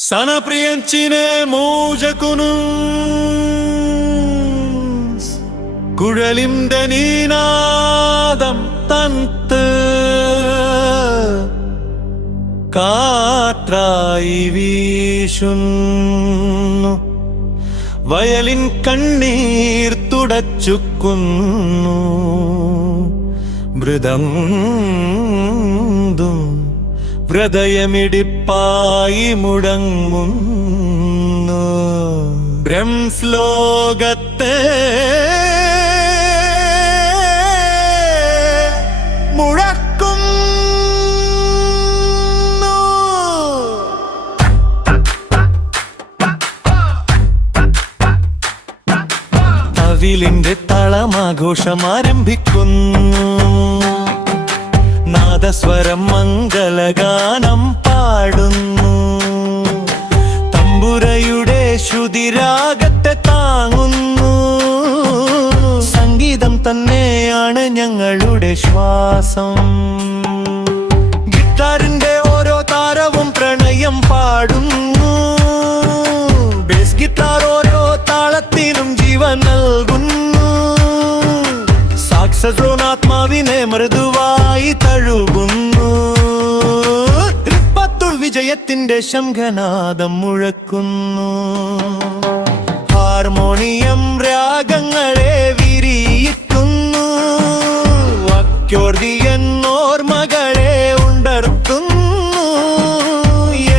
സനപ്രിയഞ്ചിനെ മോജകുനു കുഴലിന്റെ നീനാദം തന്ത് കാറ്റായി വീശുന്നു വയലിൻ കണ്ണീർ തുടച്ചുക്കുന്നു മൃദംഗം ഹൃദയമിടിപ്പായി മുടങ്ങുന്നു ബ്രഹ്മലോകത്തെ മുഴക്കുന്നു. അവിലിന്റെ തളമാഘോഷം ആരംഭിക്കുന്നു. നാദസ്വരം മംഗളഗാനം പാടുന്നു. തമ്പുരയുടെ ശ്രുതിരാഗത്തെ താങ്ങുന്നു. സംഗീതം തന്നെയാണ് ഞങ്ങളുടെ ശ്വാസം. ഗിറ്റാറിന്റെ ഓരോ താരവും പ്രണയം പാടുന്നു. ബേസ് ഗിറ്റാർ ഓരോ താളത്തിനും ജീവൻ നൽകുന്നു. സാക്സഫോൺ ആത്മാവിനെ മൃദുവായി തഴുകുന്നു. തൃപ്പത്തുൾ വിജയത്തിന്റെ ശംഖനാദം മുഴക്കുന്നു. ഹാർമോണിയം രാഗങ്ങളെ വിരിയിക്കുന്നു. അക്യോർഡിയൻ ഓർമ്മകളെ ഉണർത്തുന്നു.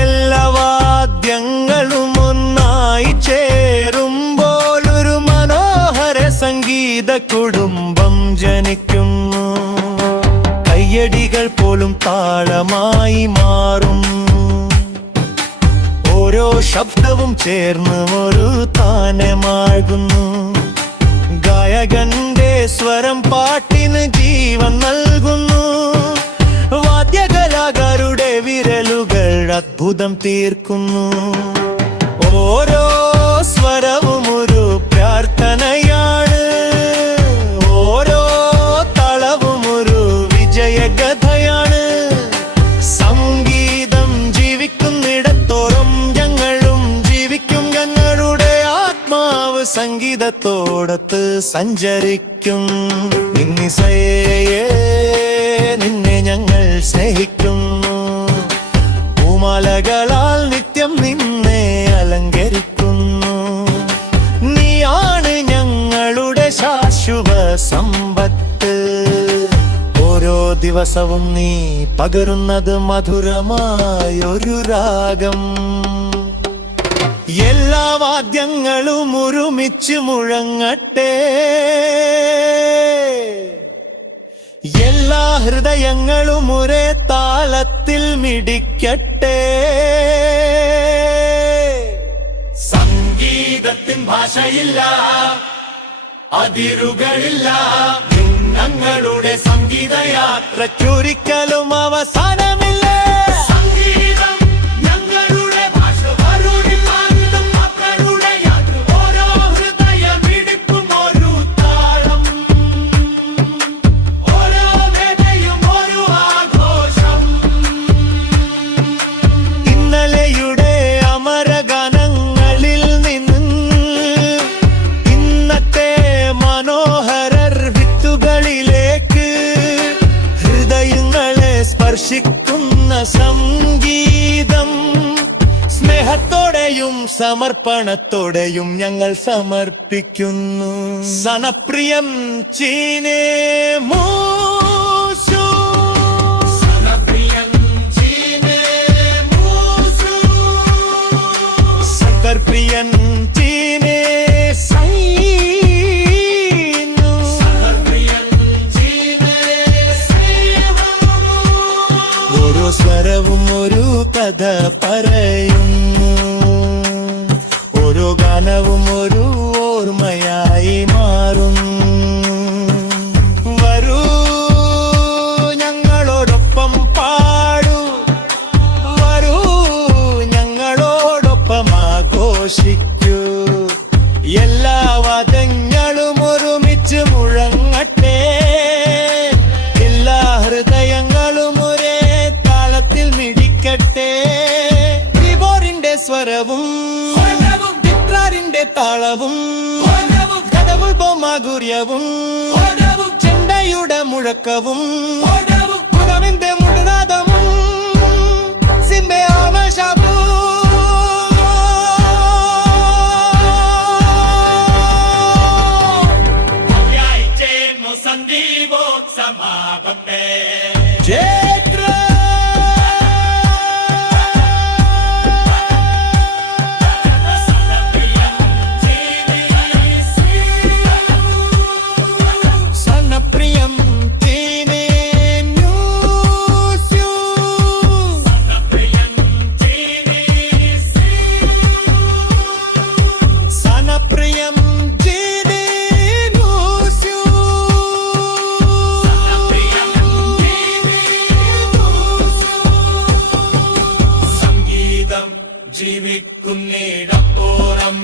എല്ലാ വാദ്യങ്ങളും ഒന്നായി ചേരുമ്പോൾ ഒരു മനോഹര സംഗീത കുടുംബം ജനിക്കുന്നു. കയ്യടികൾ പോലും താളമായി മാറും. ഓരോ ശബ്ദവും ചേർന്ന് ഒരു താനമാകുന്നു. ഗായകന്റെ സ്വരം പാട്ടിന് ജീവൻ നൽകുന്നു. വാദ്യകലാകാരുടെ വിരലുകൾ അത്ഭുതം തീർക്കുന്നു. ഓരോ സ്വരവും ഒരു പ്രാർത്ഥനയാണ്. ഓരോ തളവും ഒരു വിജയഗഥയാണ്. സംഗീതം ജീവിക്കുന്നിടത്തോളം ഞങ്ങളും ജീവിക്കും. ഞങ്ങളുടെ ആത്മാവ് സംഗീതത്തോടൊത്ത് സഞ്ചരിക്കും. നിന്നിസയെ നിന്നെ ഞങ്ങൾ സ്നേഹിക്കുന്നു. പൂമാലകളാൽ നിത്യം നിന്നെ അലങ്കരിക്കുന്നു. നീയാണ് ഞങ്ങളുടെ ശാശ്വത സമ്പത്ത്. ഓരോ ദിവസവും നീ പകരുന്നത് മധുരമായൊരു രാഗം. എല്ലാ വാദ്യങ്ങളും ഒരുമിച്ച് മുഴങ്ങട്ടെ. എല്ലാ ഹൃദയങ്ങളും ഒരേ താളത്തിൽ മിടിക്കട്ടെ. സംഗീതത്തിൻ ഭാഷയില്ല, അതിരുകളില്ല. ഞങ്ങളുടെ സംഗീതയാത്രയ്ക്കൊരിക്കലും അവസാനമില്ല. സംഗീതം ഞങ്ങളുടെ ഭാഷ, മക്കളുടെ യാത്ര. ഓരോ ഹൃദയമിടിപ്പും ഒരു താളം. ഓരോ വേദയും ഒരു ആഘോഷം. ഇന്നലെയുടെ അമരഗാനങ്ങളിൽ നിന്ന് ഇന്നത്തെ മനോഹരർ വിത്തുകളിലേക്ക് ഹൃദയങ്ങളെ സ്പർശിക്കുന്ന സംഗീതം. സ്നേഹത്തോടെയും സമർപ്പണത്തോടെയും ഞങ്ങൾ സമർപ്പിക്കുന്നു. സനപ്രിയം ചീനേ മൂസു. സനപ്രിയം ചീനേ മൂസു. സകർപ്രിയൻ ചീനേ സൈനു. സകർപ്രിയൻ ചീനേ സൈവമു. ഓരോ സ്വരവും ഒരു കഥ പറയുന്നു. ഓരോ ഗാനവും ഒരു ഓർമ്മയായി മാറുന്നു. വരൂ ഞങ്ങളോടൊപ്പം പാടൂ. വരൂ ഞങ്ങളോടൊപ്പം ആഘോഷിക്കൂ. എല്ലാ വാദ്യങ്ങളും ഒരുമിച്ച് മുഴങ്ങട്ടെ. എല്ലാ ഹൃദയങ്ങളും ഒരേ താളത്തിൽ മിടിക്കട്ടെ. സ്വരവും ചിത്രാരിന്റെ താളവും കടവുൾ ബൊമാഗുര്യവും ചെണ്ടയുടെ മുഴക്കവും പുറവിന്റെ മുഴുനാദവും സിംബെ ആവേശവും ജീവിക്കുന്നിടത്തോളം